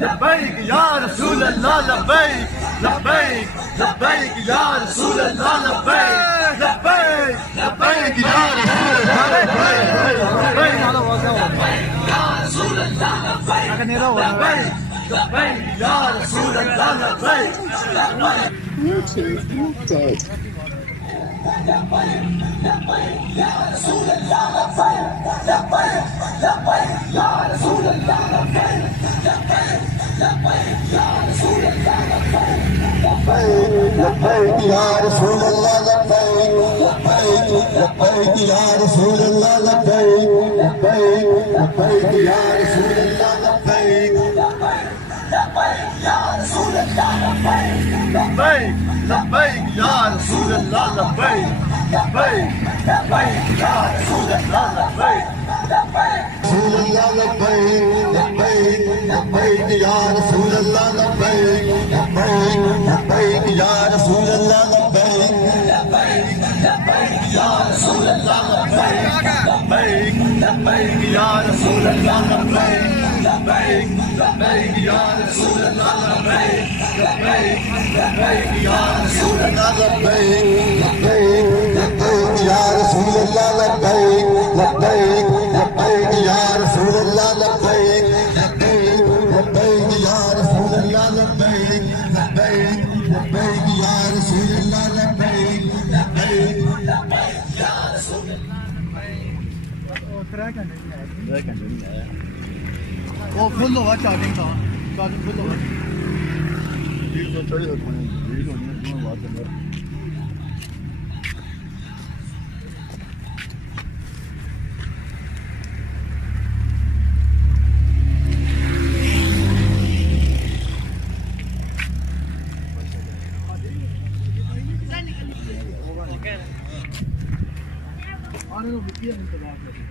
لبيك يا رسول الله لبيك لبيك لبيك يا رسول الله لبيك لبيك لبيك يا رسول الله لبيك يا رسول الله لبيك لبيك لبيك يا رسول الله لبيك Bluetooth dead. يا رسول الله لبيك لبيك لبيك يا رسول الله لبيك لبيك لبيك يا رسول الله لبيك لبيك يا رسول الله لبيك لبيك لبيك يا رسول الله لبيك لبيك لبيك يا رسول الله لبيك لبيك يا رسول الله لبيك لبيك لبيك يا رسول الله لبيك لبيك لبيك يا رسول الله لبيك رسول الله لبيك لبيك لبيك يا رسول الله لبيك لبیک یا رسول اللہ لبیک لبیک لبیک یا رسول اللہ لبیک لبیک لبیک یا رسول اللہ لبیک لبیک لبیک یا رسول اللہ لبیک لبیک لبیک یا رسول اللہ لبیک لبیک لبیک یا رسول اللہ لبیک لبیک لبیک یا رسول اللہ لبیک لبیک لبیک یا رسول اللہ وہ فل ہوگا چارجنگ کا چارجنگ فل ہوگا آنے کو بکیا انتظار کریں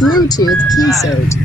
Bluetooth keyset.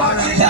لبیک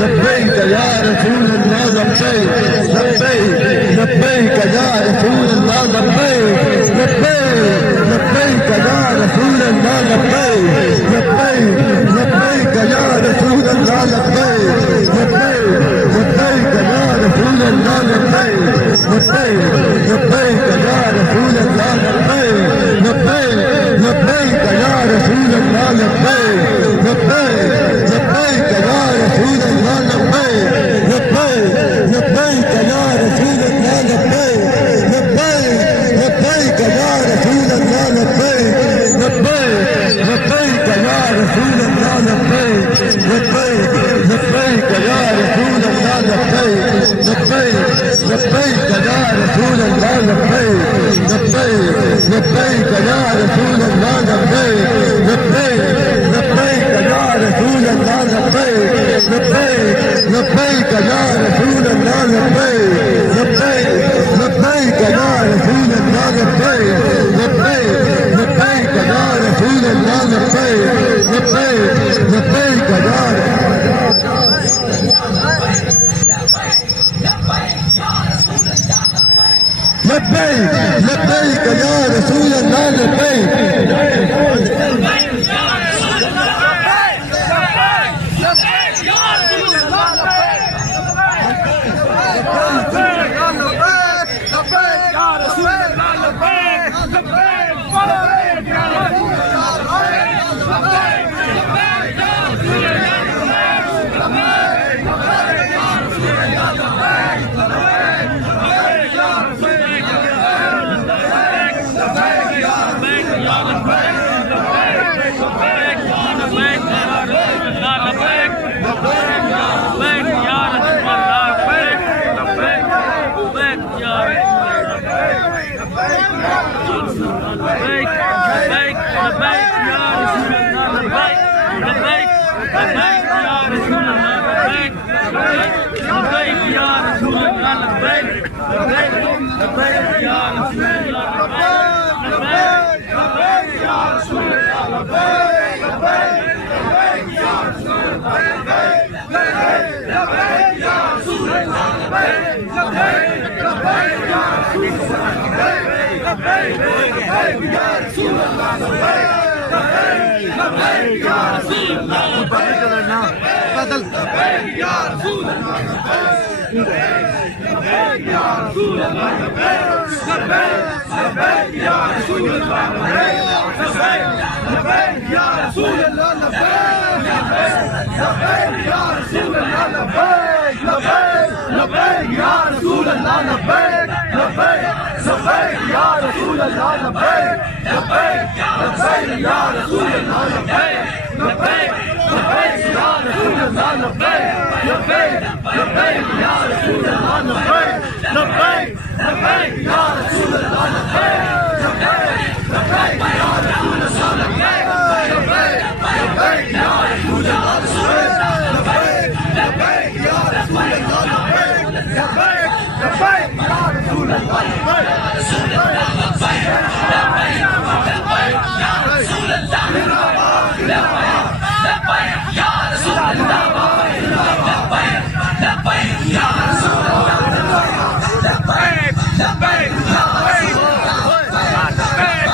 لبیک یا رسول اللہ لبیک لبیک یا رسول اللہ لبیک لبیک یا رسول اللہ لبیک لبیک یا رسول اللہ لبیک لبیک یا رسول اللہ لبیک لبیک یا رسول اللہ لبیک لبیک یا رسول اللہ لبیک لبیک یا رسول اللہ لبیک لبیک یا رسول اللہ لبیک لبیک یا رسول اللہ لبیک لبیک یا رسول اللہ لبیک لبیک یا رسول اللہ لبیک لبیک یا رسول اللہ لبیک لبیک یا رسول اللہ لبیک لبیک یا رسول اللہ لبیک لبیک یا رسول اللہ لبیک لبیک یا رسول اللہ لبیک لبیک یا لبیک یا رسول اللہ لبیک لبیک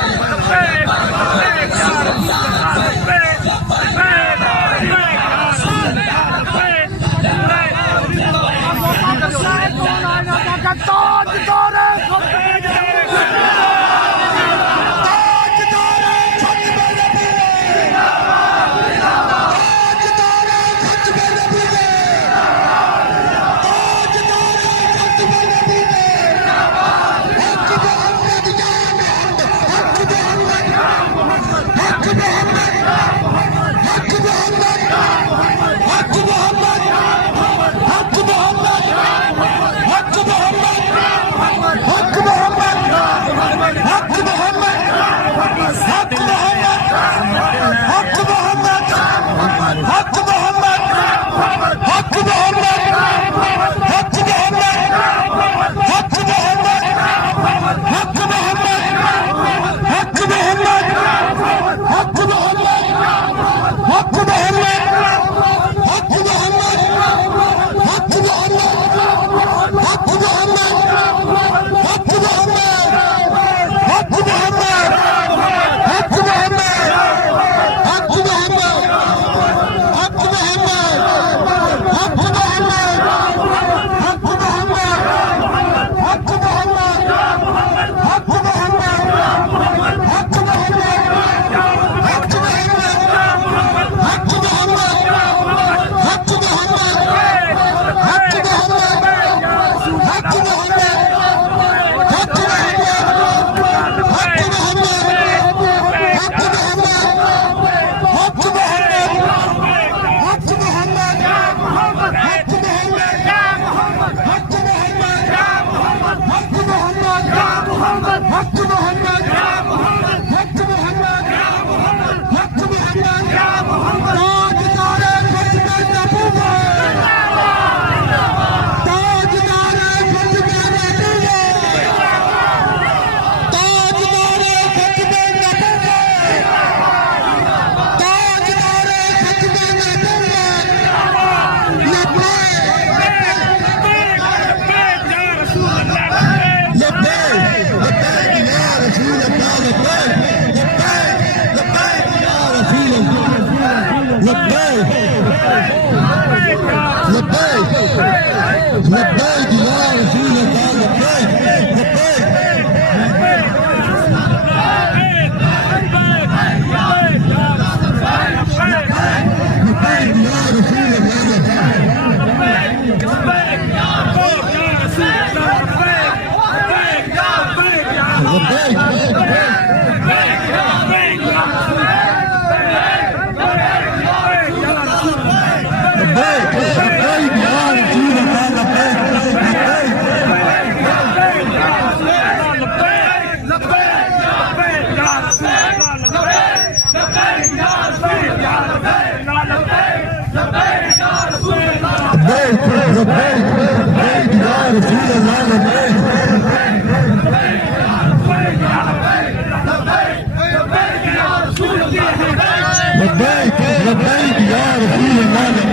رسول اللہ لبیک لبیک لبیک یا رسول اللہ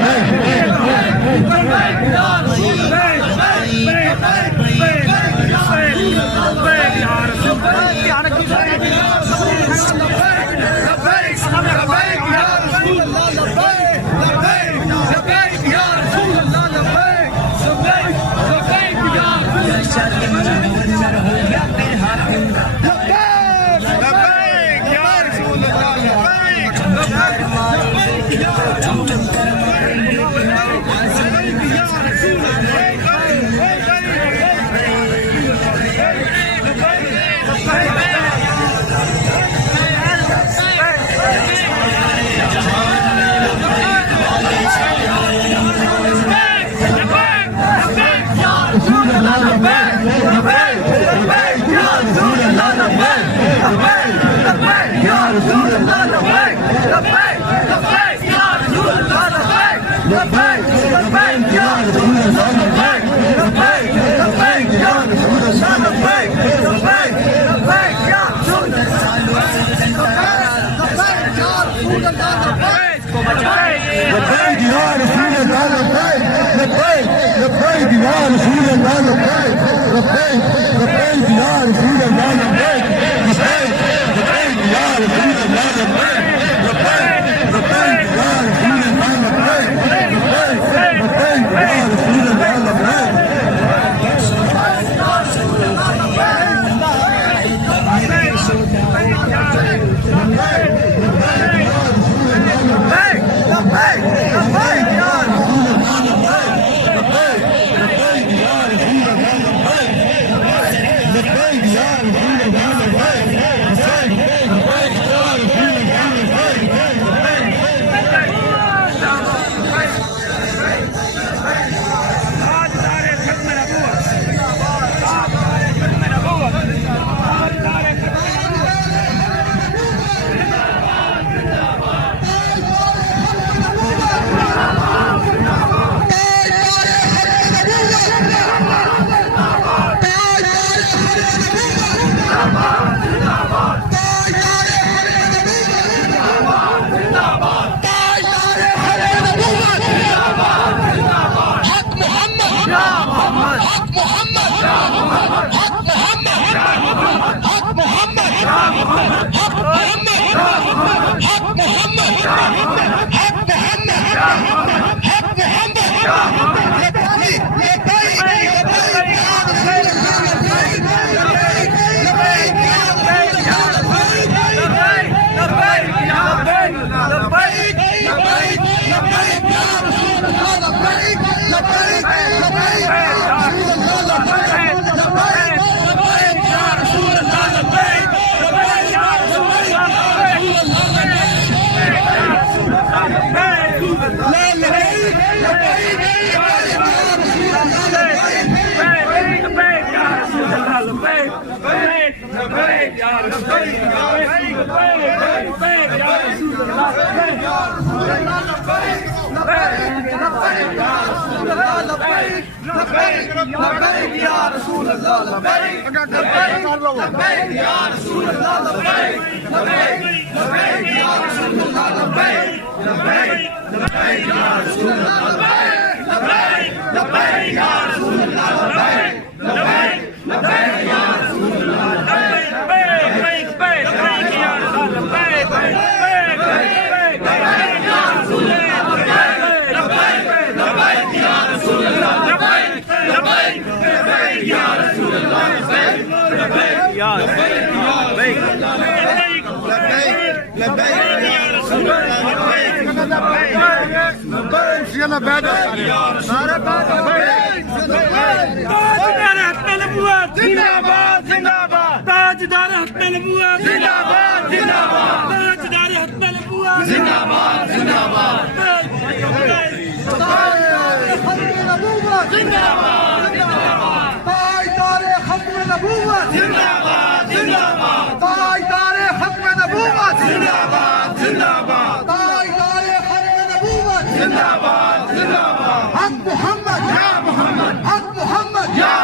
زندہ باد، زندہ باد، حق محمد، یا محمد، حق محمد، یا